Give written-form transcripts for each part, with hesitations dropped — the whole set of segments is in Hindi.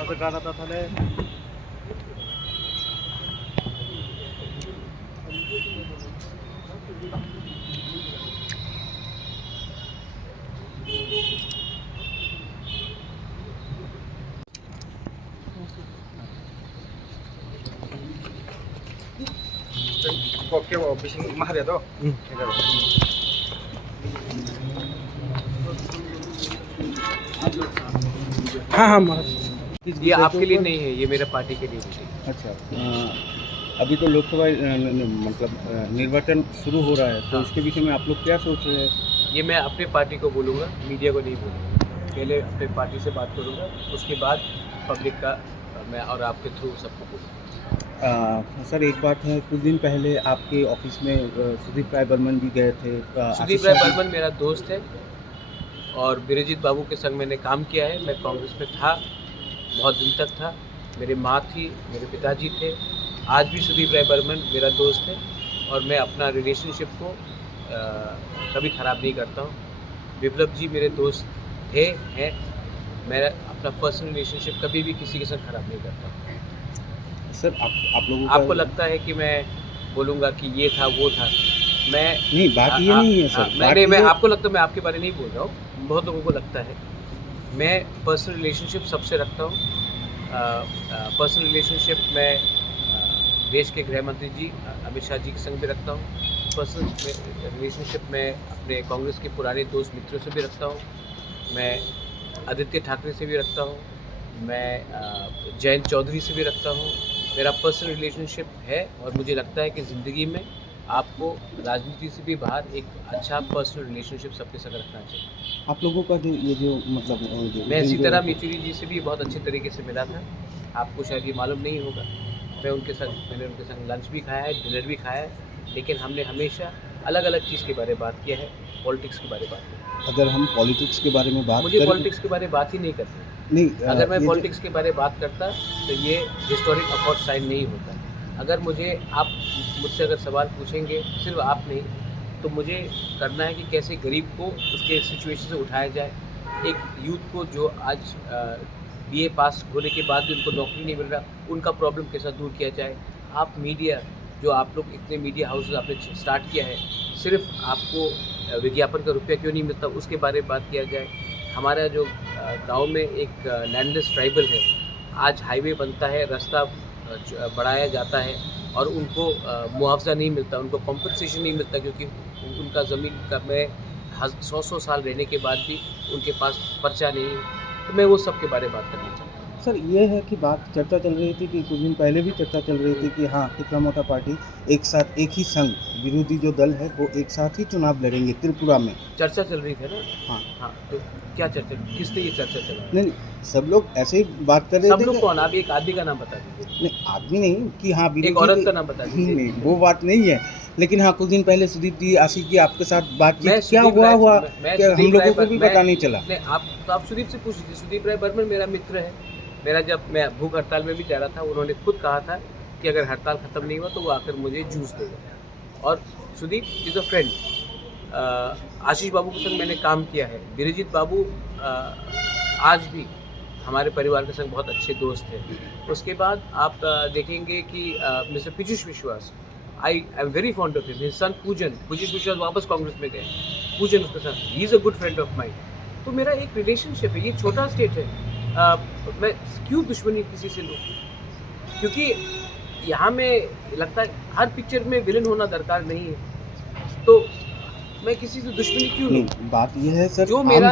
असं करत थाले Oke, mau bising mahal ya toh? हाँ हाँ महाराज ये आपके लिए नहीं है, ये मेरे पार्टी के लिए भी है। अच्छा अभी तो लोकसभा मतलब निर्वाचन शुरू हो रहा है, तो हाँ। इसके विषय में आप लोग क्या सोच रहे हैं? ये मैं अपने पार्टी को बोलूँगा, मीडिया को नहीं बोलूँगा। पहले अपने पार्टी से बात करूँगा, उसके बाद पब्लिक का मैं और आपके थ्रू सबको बोलूँगा। सर एक बात है, कुछ दिन पहले आपके ऑफिस में सुदीप राय बर्मन भी गए थे। सुदीप राय बर्मन मेरा दोस्त है और बिरजीत बाबू के संग मैंने काम किया है। मैं कांग्रेस में था, बहुत दिन तक था। मेरी माँ थी, मेरे पिताजी थे। आज भी सुदीप राय बर्मन मेरा दोस्त है और मैं अपना रिलेशनशिप को कभी ख़राब नहीं करता हूँ। विप्लव जी मेरे दोस्त थे, हैं। मैं अपना पर्सनल रिलेशनशिप कभी भी किसी के साथ ख़राब नहीं करता हूँ। सर आप लोगों का आपको लगता है कि मैं बोलूँगा कि ये था वो था, मैं नहीं, बात ये नहीं है सर। मैं आपको लगता है मैं आपके बारे में नहीं बोल रहा हूँ, बहुत लोगों को लगता है। मैं पर्सनल रिलेशनशिप सबसे रखता हूँ। पर्सनल रिलेशनशिप मैं देश के गृह मंत्री जी अमित शाह जी के संग भी रखता हूँ। पर्सनल रिलेशनशिप मैं अपने कांग्रेस के पुराने दोस्त मित्रों से भी रखता हूँ। मैं आदित्य ठाकरे से भी रखता हूँ। मैं जयंत चौधरी से भी रखता हूँ। मेरा पर्सनल रिलेशनशिप है और मुझे लगता है कि ज़िंदगी में आपको राजनीति से भी बाहर एक अच्छा पर्सनल रिलेशनशिप सबके साथ रखना चाहिए। आप लोगों का जो मतलब मैं सीताराम येचुरी जी से भी बहुत अच्छे तरीके से मिला था, आपको शायद ये मालूम नहीं होगा। मैंने उनके संग लंच भी खाया है, डिनर भी खाया है, लेकिन हमने हमेशा अलग अलग चीज़ के बारे में बात किया है, पॉलिटिक्स के बारे में बात की। अगर हम पॉलिटिक्स के बारे में बात मुझे पॉलिटिक्स के बारे में बात ही नहीं करनी। नहीं, अगर मैं पॉलिटिक्स के बारे में बात करता तो ये हिस्टोरिक अकॉर्ड साइन नहीं होता। अगर आप मुझसे अगर सवाल पूछेंगे, सिर्फ आप नहीं, तो मुझे करना है कि कैसे गरीब को उसके सिचुएशन से उठाया जाए। एक यूथ को जो आज बीए पास होने के बाद भी उनको नौकरी नहीं मिल रहा, उनका प्रॉब्लम कैसा दूर किया जाए। आप मीडिया, जो आप लोग इतने मीडिया हाउसेस आपने स्टार्ट किया है, सिर्फ आपको विज्ञापन का रुपया क्यों नहीं मिलता, उसके बारे में बात किया जाए। हमारा जो गांव में एक लैंडलेस ट्राइबल है, आज हाईवे बनता है, रास्ता बढ़ाया जाता है और उनको मुआवजा नहीं मिलता, उनको कॉम्पनसेशन नहीं मिलता, क्योंकि उनका ज़मीन का में 100 साल रहने के बाद भी उनके पास पर्चा नहीं है। तो मैं वो सब के बारे में बात करना चाहता हूँ। सर ये है कि बात चर्चा चल रही थी कि कुछ दिन पहले भी चर्चा चल रही थी कि हाँ, पिपला मोटा पार्टी एक साथ, एक ही संघ, विरोधी जो दल है वो एक साथ ही चुनाव लड़ेंगे त्रिपुरा में। चर्चा चल रही थी ना। हाँ हाँ, तो क्या चर्चा, किसने ये चर्चा चला? नहीं, सब लोग ऐसे ही बात कर रहे सब थे लोग कि- कौन? आप एक आदमी का नाम बता दीजिए। नहीं, आदमी नहीं कि हाँ एक औरत का नाम बता दीजिए। नहीं, वो बात नहीं है, लेकिन हाँ कुछ दिन पहले सुदीप जी, आशिक जी आपके साथ बातचीत क्या सुदीप हुआ राय- हुआ मैं कि सुदीप हम लोगों राय को भी पता नहीं चला। नहीं, आप सुदीप से पूछ लीजिए। सुदीप राय बर्मन मेरा मित्र है। मेरा जब मैं भूख हड़ताल में भी जा रहा था, उन्होंने खुद कहा था कि अगर हड़ताल ख़त्म नहीं हुआ तो वो आकर मुझे जूस देगा। और सुदीप इज़ अ फ्रेंड। आशीष बाबू के संग मैंने काम किया है। बिरजीत बाबू आज भी हमारे परिवार के संग बहुत अच्छे दोस्त हैं। उसके बाद आप देखेंगे कि मिस्टर पीयूष विश्वास, I am very fond of him. His son पूजन विश्वास वापस कांग्रेस में गए। पूजन उसके साथ, he is a good friend of mine. तो मेरा एक रिलेशनशिप है। ये छोटा स्टेट है, मैं क्यों दुश्मनी किसी से लूँ? क्योंकि यहाँ में लगता है हर पिक्चर में विलन होना दरकार नहीं है, तो मैं किसी से दुश्मनी क्यों लूँ? नहीं, बात यह है सर, जो मेरा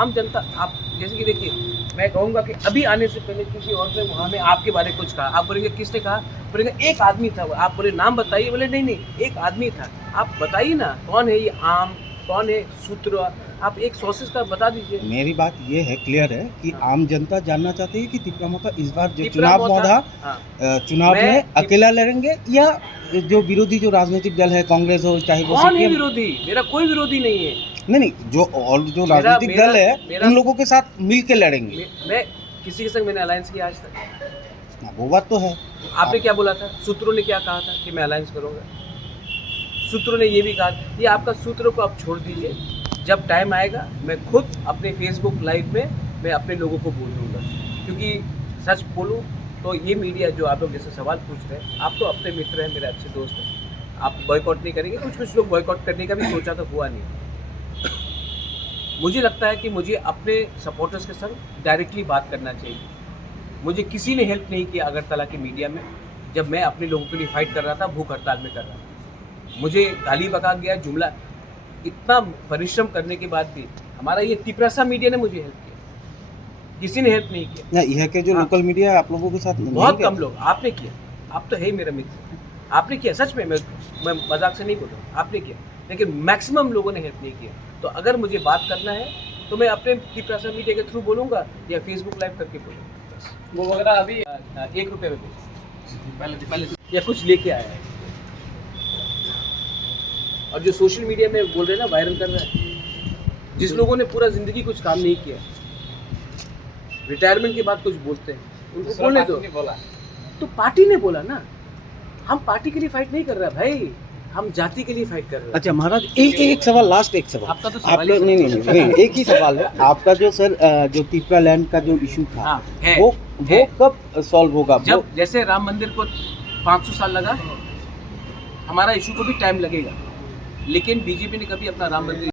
आम जनता, आप जैसे कि देखिए, मैं कहूँगा कि अभी आने से पहले किसी और से वहाँ में आपके बारे में कुछ कहा, आप बोलेंगे किसने कहा? बोलेंगे एक आदमी था। आप बोले नाम बताइए, बोले नहीं एक आदमी था। आप बताइए ना कौन है ये आम, कौन है सूत्र, आप एक सोर्सेस का बता दीजिए। मेरी बात ये है, क्लियर है कि आम जनता जानना चाहती है कि तिपरा मोटा इस बार जो तिपरा चुनाव मोटा, मौधा चुनाव में अकेला लड़ेंगे या जो विरोधी जो राजनीतिक दल है, कांग्रेस हो चाहे वो कौन है CPM? विरोधी? मेरा कोई विरोधी नहीं है। नहीं, जो राजनीतिक दल है उन लोगों के साथ मिल के लड़ेंगे। मैं किसी के संग मैंने अलायंस किया आज तक? वो बात तो है। आपने क्या बोला था? सूत्रों ने क्या कहा था कि मैं अलायंस करूंगा? सूत्रों ने ये भी कहा, ये आपका सूत्रों को आप छोड़ दीजिए। जब टाइम आएगा मैं खुद अपने फेसबुक लाइव में मैं अपने लोगों को बोल दूँगा, क्योंकि सच बोलूँ तो ये मीडिया जो आप लोग जैसे सवाल पूछ रहे हैं, आप तो अपने मित्र हैं, मेरे अच्छे दोस्त हैं, आप बॉयकॉट नहीं करेंगे। कुछ लोग बॉयकॉट करने का भी सोचा तो हुआ नहीं। मुझे लगता है कि मुझे अपने सपोर्टर्स के संग डायरेक्टली बात करना चाहिए। मुझे किसी ने हेल्प नहीं किया अगरतला की मीडिया में, जब मैं अपने लोगों के लिए फाइट कर रहा था, भूख हड़ताल में कर रहा था। मुझे गाली बका गया, जुमला, इतना परिश्रम करने के बाद भी हमारा ये तिपरासा मीडिया ने मुझे हेल्प किया, किसी ने हेल्प नहीं किया। ना यह के जो लोकल मीडिया आप लोगों के साथ नहीं बहुत किया? कम लोग। आपने किया, आप तो है ही मेरा मित्र, आपने किया, सच में, मैं मजाक से नहीं बोल रहा हूँ, आपने किया, लेकिन मैक्सिमम लोगों ने हेल्प नहीं किया। तो अगर मुझे बात करना है तो मैं अपने तिपरासा मीडिया के थ्रू बोलूँगा या फेसबुक लाइव करके बोलूँगा। वो वगैरह अभी 1 रुपये में पहले या कुछ लेके आया है, और जो सोशल मीडिया में बोल रहे हैं ना, वायरल कर रहा है, जिस लोगों ने पूरा ज़िंदगी कुछ काम नहीं किया, रिटायरमेंट के बाद कुछ बोलते हैं, उनको बोलने दो। बोला तो पार्टी ने बोला ना, हम पार्टी के लिए फाइट नहीं कर रहे भाई, हम जाति के लिए फाइट कर रहे हैं। अच्छा महाराज, एक सवाल, लास्ट एक सवाल आपका तो सवाल आपका, ही नहीं, एक ही सवाल है आपका। जो सर जो तिपरा लैंड का जो इशू था, हाँ, है, वो है। कब सॉल्व होगा? जब जैसे राम मंदिर को 500 साल लगा, हमारा इशू को भी टाइम लगेगा, लेकिन बीजेपी ने कभी अपना राम मंदिर